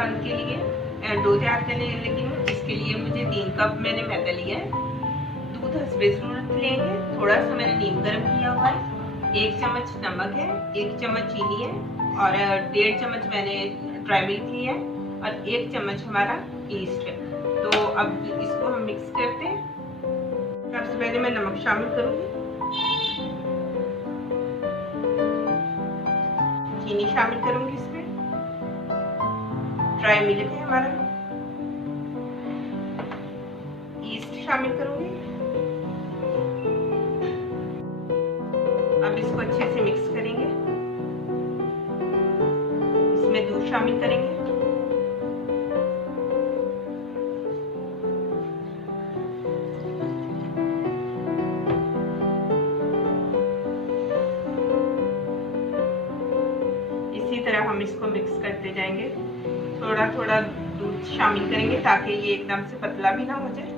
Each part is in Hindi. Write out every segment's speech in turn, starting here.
बन के लिए डो तैयार करने लगी हूँ। इसके लिए मुझे 3 कप मैंने मैदा लिया है। दूध हसबे ज़रूरत लेंगे। थोड़ा सा मैंने नीम गर्म किया हुआ है। 1 चम्मच नमक है, 1 चम्मच चीनी है और 1.5 चम्मच मैंने ड्राई मिल्क लिया है और 1 चम्मच हमारा ईस्ट है। तो अब इसको हम मिक्स करते हैं। सबसे पहले मैं नमक शामिल करूँगी, चीनी शामिल करूँगी, इसमें ड्राई मिल्क है हमारा, ईस्ट शामिल करूँगी। अब इसको अच्छे से मिक्स करेंगे। इसमें दूध शामिल करेंगे। इसी तरह हम इसको मिक्स करते जाएंगे। थोड़ा थोड़ा दूध शामिल करेंगे ताकि ये एकदम से पतला भी ना हो जाए।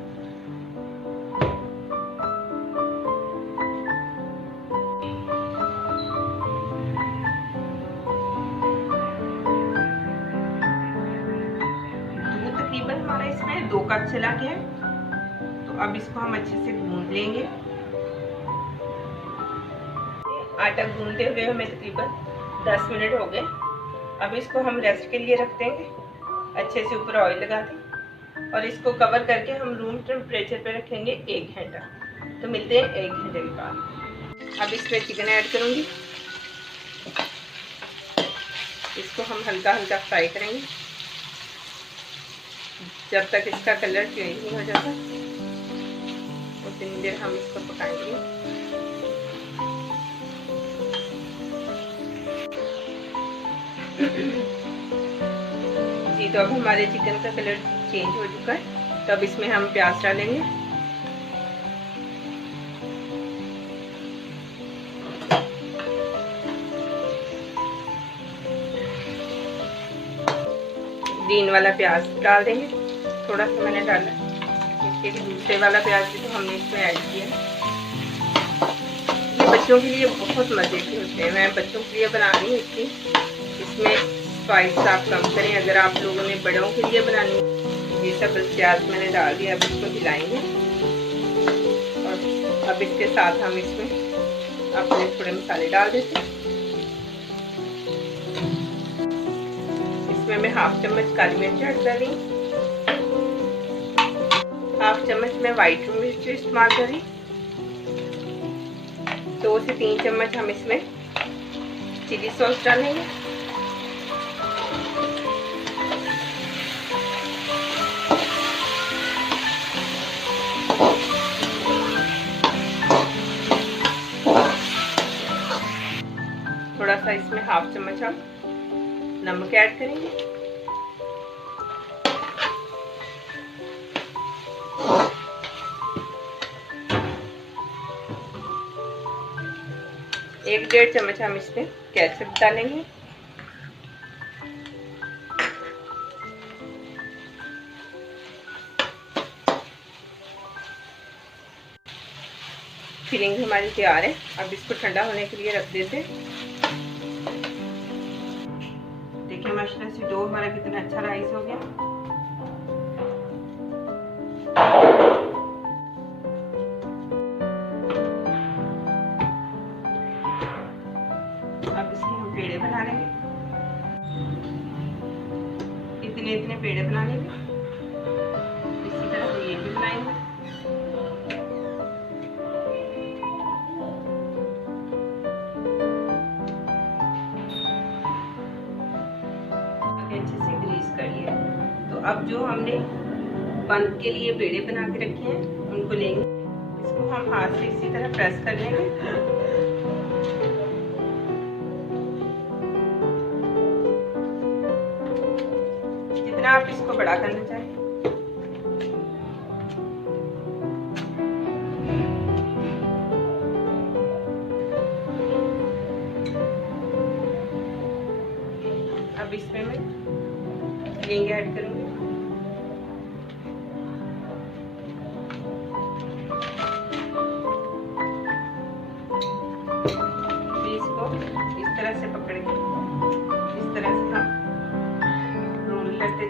दूध तकरीबन हमारा इसमें 2 कप चला गया है। तो अब इसको हम अच्छे से गूंद लेंगे। आटा गूंदते हुए हमें तकरीबन 10 मिनट हो गए। अब इसको हम रेस्ट के लिए रख देंगे। अच्छे से ऊपर ऑयल लगा दें और इसको कवर करके हम रूम टेम्परेचर पे रखेंगे 1 घंटा। तो मिलते हैं 1 घंटे के बाद। अब इसमें चिकन ऐड करूँगी। इसको हम हल्का हल्का फ्राई करेंगे जब तक इसका कलर चेंज नहीं हो जाता, उतनी देर हम इसको पकाएंगे। जी, तो अब हमारे चिकन का कलर चेंज हो चुका है। तो अब इसमें हम प्याज डालेंगे। ग्रीन वाला प्याज डाल देंगे, थोड़ा सा मैंने डाला। इसके दूसरे वाला प्याज भी तो हमने इसमें ऐड किया। ये बच्चों के लिए बहुत मज़े के होते हैं। मैं बच्चों के लिए बना रही हूँ इसमें स्पाइस आप कम करें। अगर आप लोगों ने बड़ों के लिए बनानी, ये सब प्याज मैंने डाल दिया। अब इसको हिलाएंगे और अब इसके साथ हम इसमें अपने थोड़े मसाले डाल देते हैं। इसमें मैं 1/2 चम्मच काली मिर्च ऐड कर रही हूँ, 1/2 चम्मच मैं वाइट मिर्च इस्तेमाल कर रही हूँ। 2 से 3 चम्मच हम इसमें चिली सॉस डालेंगे। थोड़ा सा इसमें 1/2 चम्मच हम नमक ऐड करेंगे। एक 1.5 चम्मच हम इसमें केचप डालेंगे। फिलिंग हमारी तैयार है। अब इसको ठंडा होने के लिए रख देते हैं। देखिए माशाल्लाह से डो हमारा कितना अच्छा राइस हो गया। अब इसके हम पेड़े बना लेंगे। इतने पेड़े बना लेंगे। इसी तरह हम ये भी बनाएंगे। अच्छे से ग्रीस कर लिया। तो अब जो हमने बंद के लिए पेड़े बना के रखे हैं उनको लेंगे। इसको हम हाथ से इसी तरह प्रेस कर लेंगे। जितना आप इसको बड़ा करना चाहें। अब इसमें मैं हींग ऐड करूंगी। इसको इस तरह से पकड़ के इस तरह से हम रोल करते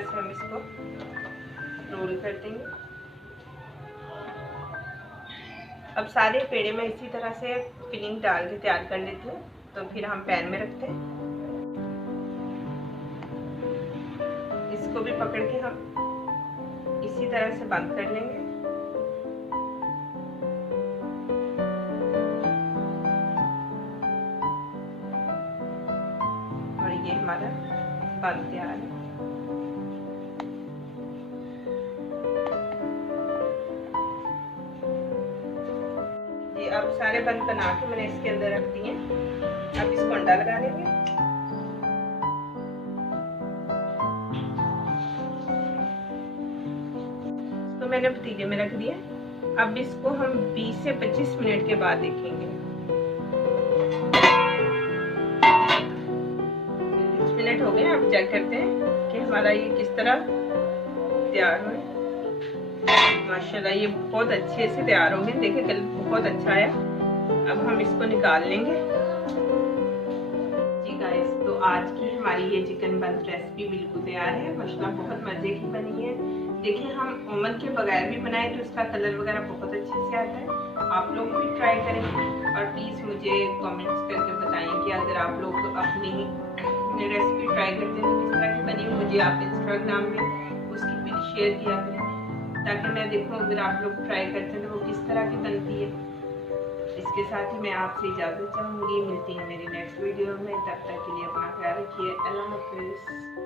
तरह से हम इसको रोल कर देंगे। अब सारे पेड़े में इसी तरह से फिलिंग डाल के तैयार कर लेती हूँ। तो फिर हम पैन में रखते हैं, इसको भी पकड़ के हम इसी तरह से बंद कर लेंगे। और ये हमारा बन तैयार है। ये अब सारे बंद बना के मैंने इसके अंदर रख दिए। अब इसको अंडा लगा लेंगे। तो मैंने पतीले में रख दिया। अब इसको हम 20 से 25 मिनट के बाद देखेंगे। 20 मिनट हो गए। अब चेक करते हैं कि हमारा ये किस तरह तैयार हो। माशाल्लाह ये बहुत अच्छे से तैयार हो गए। देखिए कलर बहुत अच्छा आया। अब हम इसको निकाल लेंगे। जी गाइस, तो आज की हमारी ये चिकन बंद रेसिपी बिल्कुल तैयार है। माशाल्लाह बहुत मज़े की बनी है। देखिए हम ओवन के बगैर भी बनाए तो इसका कलर वगैरह बहुत अच्छे से आता है। आप लोग भी ट्राई करें और प्लीज़ मुझे कमेंट्स करके बताएं कि अगर आप लोग अपनी रेसिपी ट्राई करते हैं तो किस तरह की बनी। मुझे आप इंस्टाग्राम में उसकी पिक शेयर किया करें ताकि मैं देखूं अगर आप लोग ट्राई करते हैं तो वो किस तरह की बनती है। इसके साथ ही मैं आपसे इजाज़त चाहूँगी। मिलती है मेरी नेक्स्ट वीडियो में। तब तक के लिए अपना ख्याल रखिए। अल्लाह हाफ़िज़।